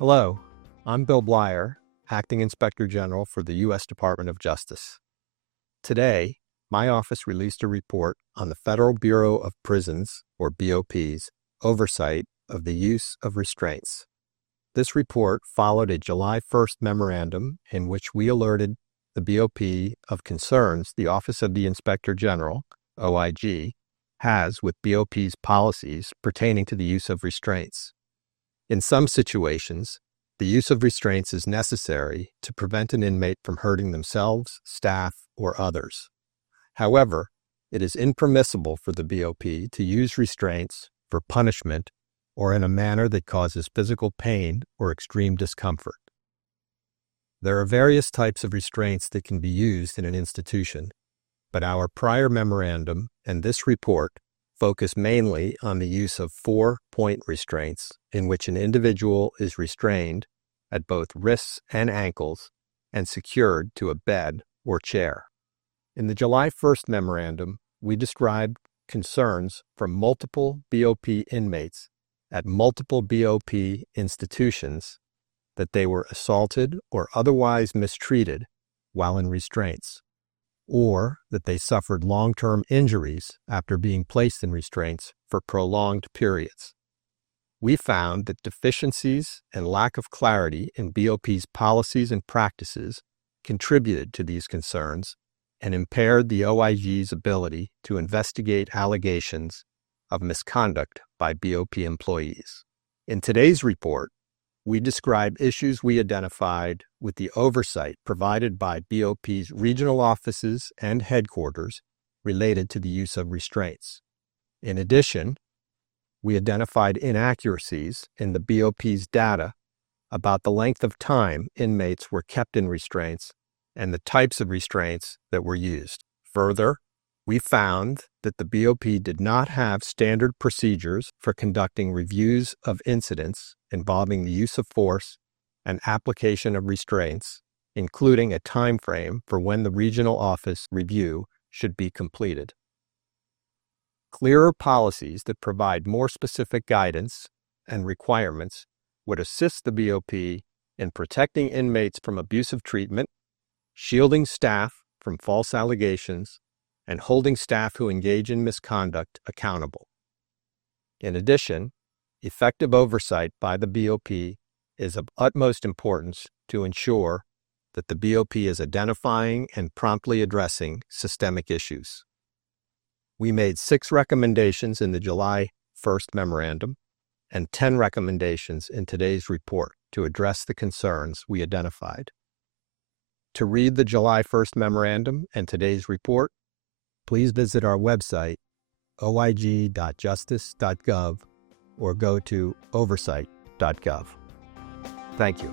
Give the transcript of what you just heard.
Hello, I'm Bill Blier, Acting Inspector General for the U.S. Department of Justice. Today, my office released a report on the Federal Bureau of Prisons, or BOP's, oversight of the use of restraints. This report followed a July 1st memorandum in which we alerted the BOP of concerns the Office of the Inspector General, OIG, has with BOP's policies pertaining to the use of restraints. In some situations, the use of restraints is necessary to prevent an inmate from hurting themselves, staff, or others. However, it is impermissible for the BOP to use restraints for punishment or in a manner that causes physical pain or extreme discomfort. There are various types of restraints that can be used in an institution, but our prior memorandum and this report focus mainly on the use of 4-point restraints in which an individual is restrained at both wrists and ankles and secured to a bed or chair. In the July 1st memorandum, we described concerns from multiple BOP inmates at multiple BOP institutions that they were assaulted or otherwise mistreated while in restraints, or that they suffered long-term injuries after being placed in restraints for prolonged periods. We found that deficiencies and lack of clarity in BOP's policies and practices contributed to these concerns and impaired the OIG's ability to investigate allegations of misconduct by BOP employees. In today's report, we describe issues we identified with the oversight provided by BOP's regional offices and headquarters related to the use of restraints. In addition, we identified inaccuracies in the BOP's data about the length of time inmates were kept in restraints and the types of restraints that were used. Further, we found that the BOP did not have standard procedures for conducting reviews of incidents involving the use of force and application of restraints, including a time frame for when the regional office review should be completed. Clearer policies that provide more specific guidance and requirements would assist the BOP in protecting inmates from abusive treatment, shielding staff from false allegations, and holding staff who engage in misconduct accountable. In addition, effective oversight by the BOP is of utmost importance to ensure that the BOP is identifying and promptly addressing systemic issues. We made 6 recommendations in the July 1st memorandum and 10 recommendations in today's report to address the concerns we identified. To read the July 1st memorandum and today's report, please visit our website, oig.justice.gov, or go to oversight.gov. Thank you.